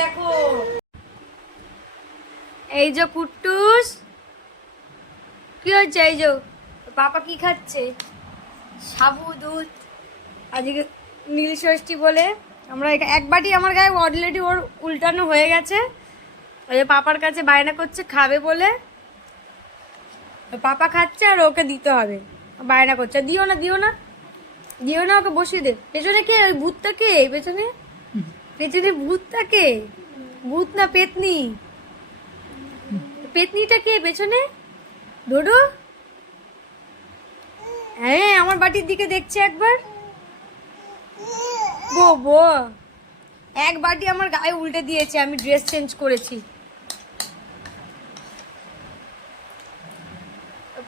দেখো। এই যে কুট্টুস কি হচ্ছে এই যে? পাপা কি খাচ্ছে? সাবু, দুধ, আজকে নীল ষষ্ঠী বলে। আমরা এক বাটি আমার গায়ে অলরেডি ওর উল্টানো হয়ে গেছে। ওই যে পাপার কাছে বায়না করছে, খাবে বলে। পাপা খাচ্ছে আর ওকে দিতে হবে। বায়না করছে। দিও না দিও না। দিও না, ওকে বসিয়ে দে। পেছনে কে? ওই ভূতটা কে? পেছনে? পেছনে ভূতটা কে ভূত না পেতনি? পেতনিটা কে পেছনে? ধরো হ্যাঁ আমার বাটির দিকে দেখছে একবার। বো বো। এক বাটি আমার গায়ে উল্টে দিয়েছে, আমি ড্রেস চেঞ্জ করেছি।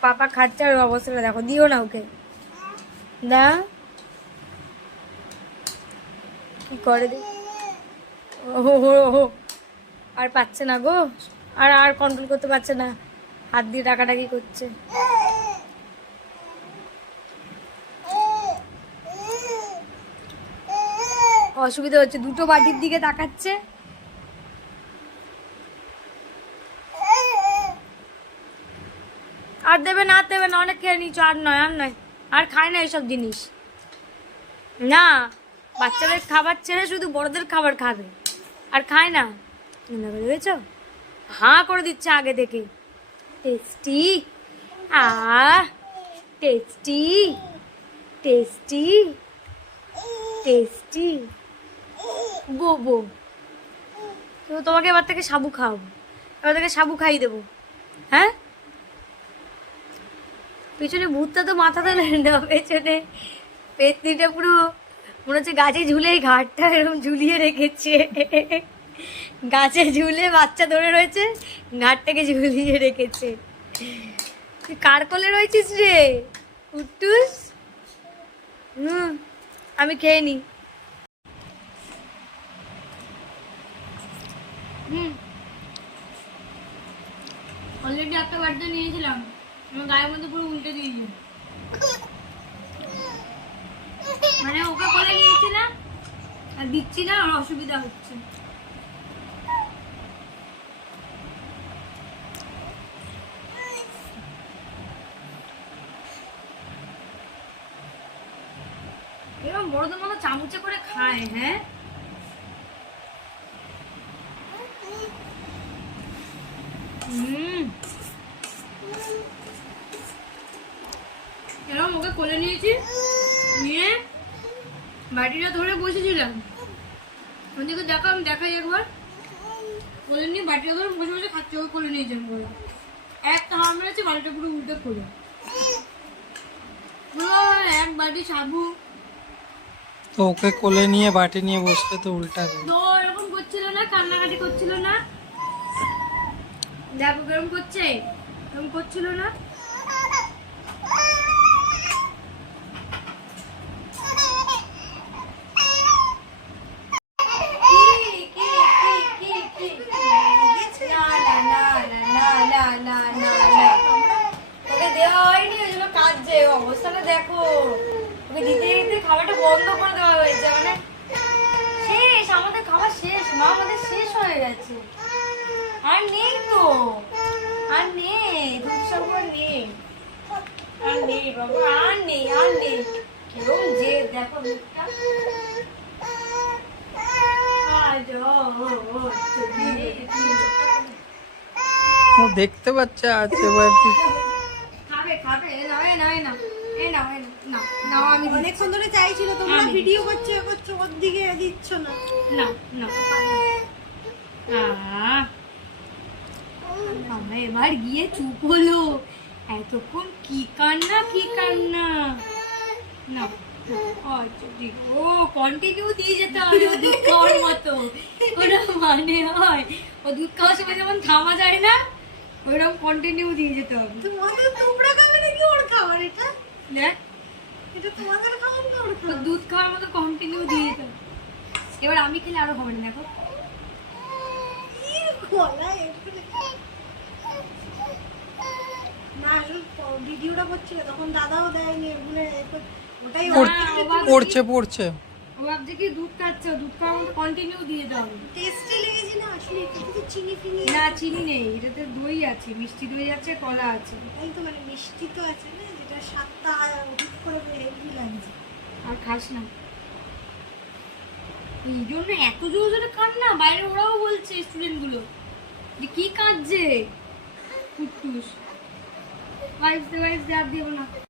পাপা খাচ্ছে আর অবস্থাটা দেখো, দিও না ওকে। না? কি করে দে ও হো। আর পাচ্ছে না গো। আর আর কন্ট্রোল করতে পারছে না। হাত দিয়ে টাকাটাকি করছে। অসুবিধা হচ্ছে, দুটো বাটির দিকে তাকাচ্ছে। আর দেবে না দেবে না, অনেক খেয়ে নিচ্ছ আর নয় আর নয়। আর খায় না এসব জিনিস। না, বাচ্চাদের খাবার ছেড়ে শুধু বড়দের খাবার খাবে। আর খায় না। বুঝেছ হাঁ করে দিচ্ছে আগে থেকে। টেস্টি। আ টেস্টি। টেস্টি। টেস্টি। বো বো তো তোমাকে এবার থেকে সাবু খাওয়াবো। এবার থেকে সাবু খাইয়ে দেবো। হ্যাঁ? পেছনে ভূতটা তো মাথা তোলে না পেছনে পেতনিটা পুরো মনে হচ্ছে গাছে ঝুলে ঘাটটা এরকম ঝুলিয়ে রেখেছে। গাছে ঝুলে বাচ্চা ধরে রয়েছে, ঘাটটাকে ঝুলিয়ে রেখেছে। তুই কার কোলে রয়েছিস রে উট্টুস হুম, আমি খেয়ে নি। হুম। অলরেডি একটা বার্থডে নিয়েছিলাম, আমার গায়ের মধ্যে পুরো উল্টে দিয়েছি। মানে ওকে কোলে না আর দিচ্ছি না আর অসুবিধা হচ্ছে। এরকম বড়দের মতো চামচে করে খায় হ্যাঁ? এরকম ওকে কোলে নিয়েছি, নিয়ে বাটিটা ধরে বসেছিলাম। ওদিকে দেখো আমি দেখাই একবার। কোলে নিয়ে বাটিটা ধরে বসে বসে খাচ্ছে ওকে কোলে নিয়েছি আমি বলে। একটা হাওয়া মেরেছে বাটিটা পুরো উল্টে করে এক বাটি সাবু। তো ওকে কোলে নিয়ে বাটি নিয়ে বসলে তো উল্টাবে। তো এরকম করছিল না কান্নাকাটি করছিল না। দেখো এরকম করছে এরকম করছিল না, না, না, না, না, না, না, না। ওকে দেওয়া হয়নি ওই জন্য কাঁদছে অবস্থাটা দেখো ওকে দিতে দিতে খাবারটা বন্ধ করে দেওয়া হয়েছে মানে শেষ আমাদের খাবার শেষ মা আমাদের শেষ হয়ে গেছে। আর নেই তো আর নেই দুধ নেই। আর নেই বাবা আর নেই আর নেই। কেউ যে দেখো মুখটা। আজ ও, ও, ও, চলি রে, তুমি চোখটা খুলো। ও দেখতে পাচ্ছে আছে খাবে খাবে এ নাও নাও এ নাও নাও নাও আমি অনেকক্ষণ ধরে চাইছিল তোমরা ভিডিও করছ করছ ওর দিকে দিচ্ছ না। না না আমরা এবার গিয়ে চুপ হলো। এতক্ষণ কি কান্না কি কান্না? না ও কন্টিনিউ দিয়ে যেতে হবে ও দুধ খাওয়ার মতো। কোনো মানে হয়। ও দুধ খাওয়ার সময় যেমন থামা যায় না ওইরকম কন্টিনিউ দিয়ে যেতে হবে। তোমরা খাবে নাকি ওর খাবার এটা? দেখ এটা তোমাদের খাবার না ওর তো দুধ খাওয়ার মতো কন্টিনিউ দিয়ে যেতে এবার আমি খেলে আরও হবে না দেখো। কি গলা না ভিডিওটা করছিল তখন দাদাও দেয়নি এগুলো ওটাই পড়- না, ও পড়ছে পড়ছে। ভাবছে কি দুধ খাচ্ছে দুধ খাওয়ার মতো কন্টিনিউ দিয়ে দাও। টেস্টি লেগেছে না আসলে একটু চিনি ফিনি না চিনি নেই এটাতে দই আছে মিষ্টি দই আছে কলা আছে। তাই তো মানে মিষ্টি তো আছে না করে হেভি লাগছে আর খাস না। এই জন্য এত জোরে জোরে কান্না বাইরে ওরাও বলছে স্টুডেন্টগুলো যে কি কাঁদছে। কুট্টুস ওয়াইফ দে ওয়াইফ দে আর দেবো না।